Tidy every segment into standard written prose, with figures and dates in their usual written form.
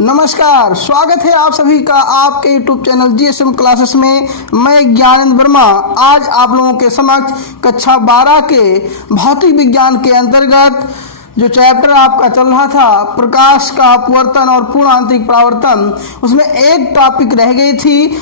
नमस्कार, स्वागत है आप सभी का आपके YouTube चैनल जीएसएम क्लासेस में। मैं ज्ञानेंद्र वर्मा आज आप लोगों के समक्ष कक्षा 12 के भौतिक विज्ञान के अंतर्गत जो चैप्टर आपका चल रहा था प्रकाश का अपवर्तन और पूर्ण आंतरिक परावर्तन, उसमें एक टॉपिक रह गई थी।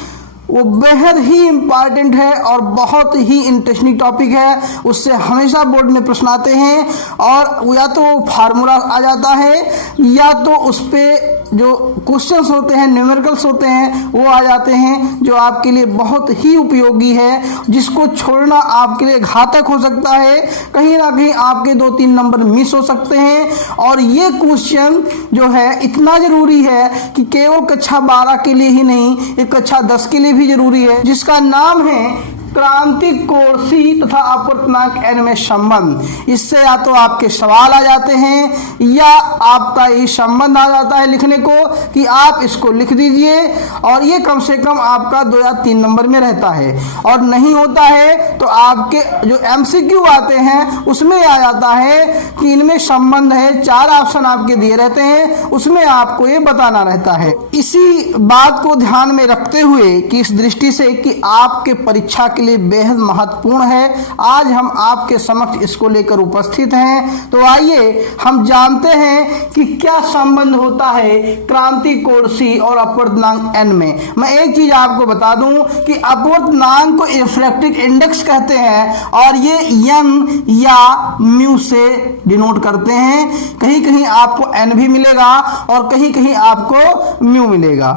वो बेहद ही इम्पॉर्टेंट है और बहुत ही इंटरेस्टिंग टॉपिक है। उससे हमेशा बोर्ड में प्रश्न आते हैं और या तो फार्मूला आ जाता है या तो उस पर जो क्वेश्चंस होते हैं, न्यूमेरिकल्स होते हैं, वो आ जाते हैं, जो आपके लिए बहुत ही उपयोगी है, जिसको छोड़ना आपके लिए घातक हो सकता है। कहीं ना कहीं आपके 2-3 नंबर मिस हो सकते हैं। और ये क्वेश्चन जो है इतना ज़रूरी है कि केवल कक्षा 12 के लिए ही नहीं, एक कक्षा 10 के लिए भी जरूरी है, जिसका नाम है क्रांतिक कोण C तथा अपवर्तनांक n में संबंध। इससे या तो आपके सवाल आ जाते हैं या आपका ये संबंध आ जाता है लिखने को कि आप इसको लिख दीजिए, और ये कम से कम आपका 2 या 3 नंबर में रहता है। और नहीं होता है तो आपके जो MCQ आते हैं उसमें आ जाता है कि इनमें संबंध है, 4 ऑप्शन आपके दिए रहते हैं, उसमें आपको ये बताना रहता है। इसी बात को ध्यान में रखते हुए कि इस दृष्टि से कि आपके परीक्षा के लिए बेहद महत्वपूर्ण है, आज हम आपके समक्ष इसको लेकर उपस्थित हैं। तो आइए हम जानते हैं कि क्या संबंध होता है क्रांतिक कोण C और अपवर्तनांक n में। मैं एक चीज आपको बता दूं कि अपवर्तनांक को रिफ्रैक्टिव इंडेक्स कहते हैं और ये n या म्यू से डिनोट करते हैं। कहीं कहीं आपको n भी मिलेगा और कहीं कहीं आपको म्यू मिलेगा।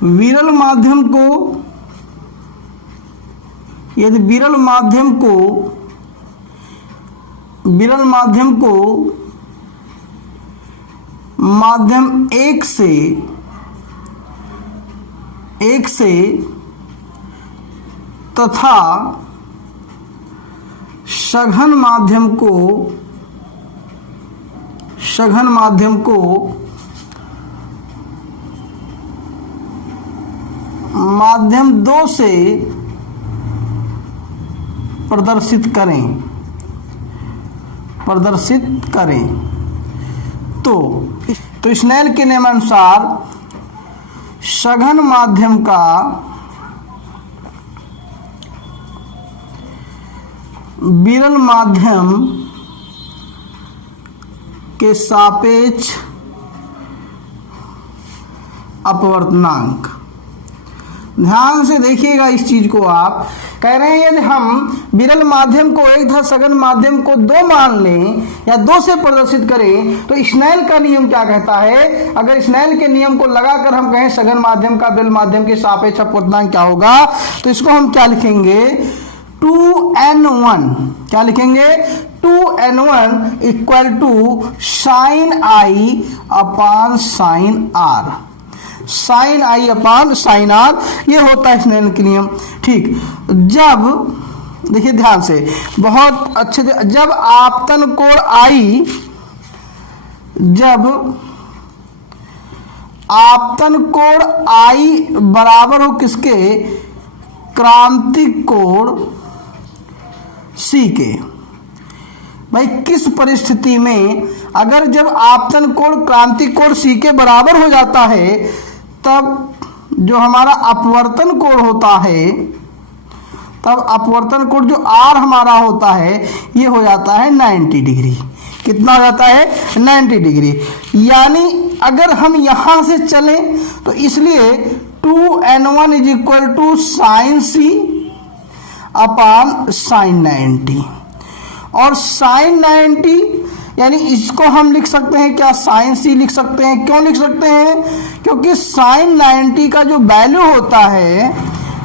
विरल माध्यम को, यदि विरल माध्यम को माध्यम एक से तथा सघन माध्यम को माध्यम 2 से प्रदर्शित करें तो स्नेल के नियमानुसार सघन माध्यम का विरल माध्यम के सापेक्ष अपवर्तनांक। ध्यान से देखिएगा इस चीज को। आप कह रहे हैं यदि हम विरल माध्यम को 1 तथा सघन माध्यम को 2 मान लें या 2 से प्रदर्शित करें तो स्नेल का नियम क्या कहता है। अगर स्नेल के नियम को लगाकर हम कहें सघन माध्यम का विरल माध्यम के सापेक्ष अपवर्तनांक क्या होगा, तो इसको हम क्या लिखेंगे, 2n1। क्या लिखेंगे, 2n1 equal to sin I upon sin R। sin I upon sin R, ये होता है स्नेल के नियम। ठीक, जब देखिए ध्यान से, बहुत अच्छे से, जब आपतन कोण I बराबर हो किसके, क्रांतिक कोण C के। भाई किस परिस्थिति में अगर जब आपतन कोण क्रांतिक कोण C के बराबर हो जाता है तब जो हमारा अपवर्तन कोण होता है, तब अपवर्तन कोण जो R हमारा होता है ये हो जाता है 90 डिग्री। कितना हो जाता है, 90 डिग्री। यानी अगर हम यहां से चलें तो इसलिए 2n1 is equal to sine C upon sine 90। और साइन 90 यानी इसको हम लिख सकते हैं क्या, साइन C लिख सकते हैं। क्यों लिख सकते हैं, क्योंकि साइन 90 का जो वैल्यू होता है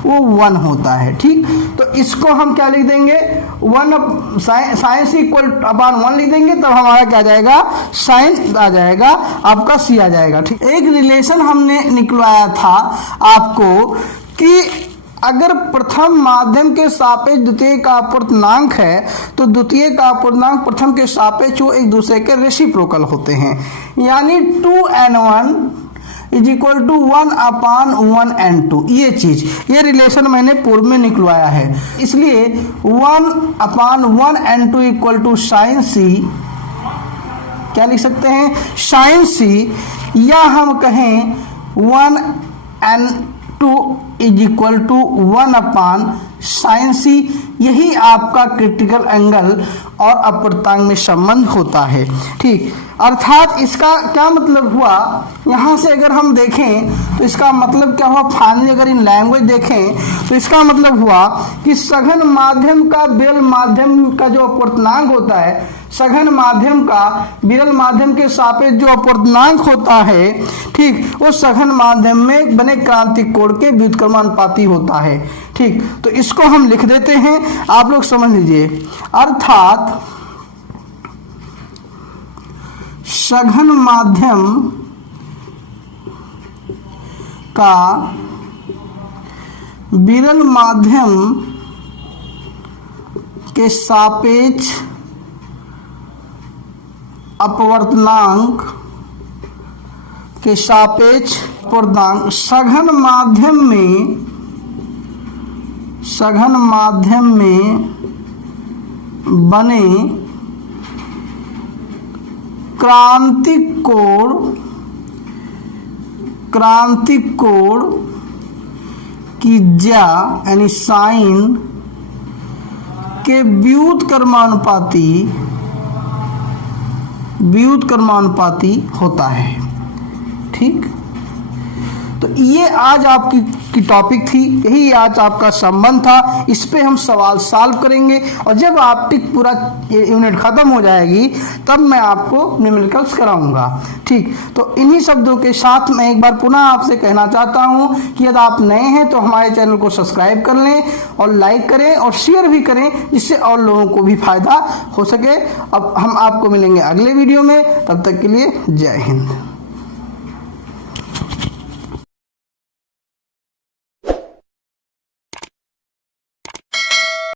वो 1 होता है। ठीक, तो इसको हम क्या लिख देंगे, 1 साइन C इक्वल अपान 1 लिख देंगे, तब हमारा क्या आ जाएगा, साइन आ जाएगा, आपका C आ जाएगा। ठीक, एक रिलेशन हमने निकलवाया था आपको कि अगर प्रथम माध्यम के सापेक्ष द्वितीय का अपवर्तनांक है तो द्वितीय का अपवर्तनांक प्रथम के सापेक्ष वो एक दूसरे के रेसिप्रोकल होते हैं। यानी 2n1 is equal to 1 upon 1n2। ये चीज, ये रिलेशन मैंने पूर्व में निकलवाया है, इसलिए 1 upon 1n2 equal to sine C क्या लिख सकते हैं, साइन सी, या हम कहें 1n2 is equal to 1 upon sine C. यही आपका क्रिटिकल एंगल और अपवर्तांक में संबंध होता है। ठीक, अर्थात इसका क्या मतलब हुआ, यहाँ से अगर हम देखें तो इसका मतलब क्या हुआ, फाइनली अगर इन लैंग्वेज देखें तो इसका मतलब हुआ कि सघन माध्यम का विरल माध्यम का जो अपवर्तनांक होता है, सघन माध्यम का विरल माध्यम के सापेक्ष जो अपवर्तनांक होता है, ठीक, वो सघन माध्यम में बने क्रांतिक कोण के व्युत्क्रमानुपाती होता है। ठीक, तो इसको हम लिख देते हैं, आप लोग समझ लीजिए। अर्थात सघन माध्यम का विरल माध्यम के सापेक्ष अपवर्तनांक के सापेक्ष अपवर्तनांक सघन माध्यम में बने क्रांतिक कोण की ज्या यानी साइन के व्युत्क्रमानुपाती होता है। ठीक, तो ये आज आपकी टॉपिक थी, यही आज आपका संबंध था। इस पे हम सवाल सॉल्व करेंगे और जब आपकी पूरा यूनिट खत्म हो जाएगी तब मैं आपको न्यूमेरिकल्स कराऊंगा। ठीक, तो इन्हीं शब्दों के साथ मैं एक बार पुनः आपसे कहना चाहता हूं कि यदि आप नए हैं तो हमारे चैनल को सब्सक्राइब कर लें और लाइक करें और शेयर भी करें, जिससे और लोगों को भी फायदा हो सके। अब हम आपको मिलेंगे अगले वीडियो में, तब तक के लिए जय हिंद।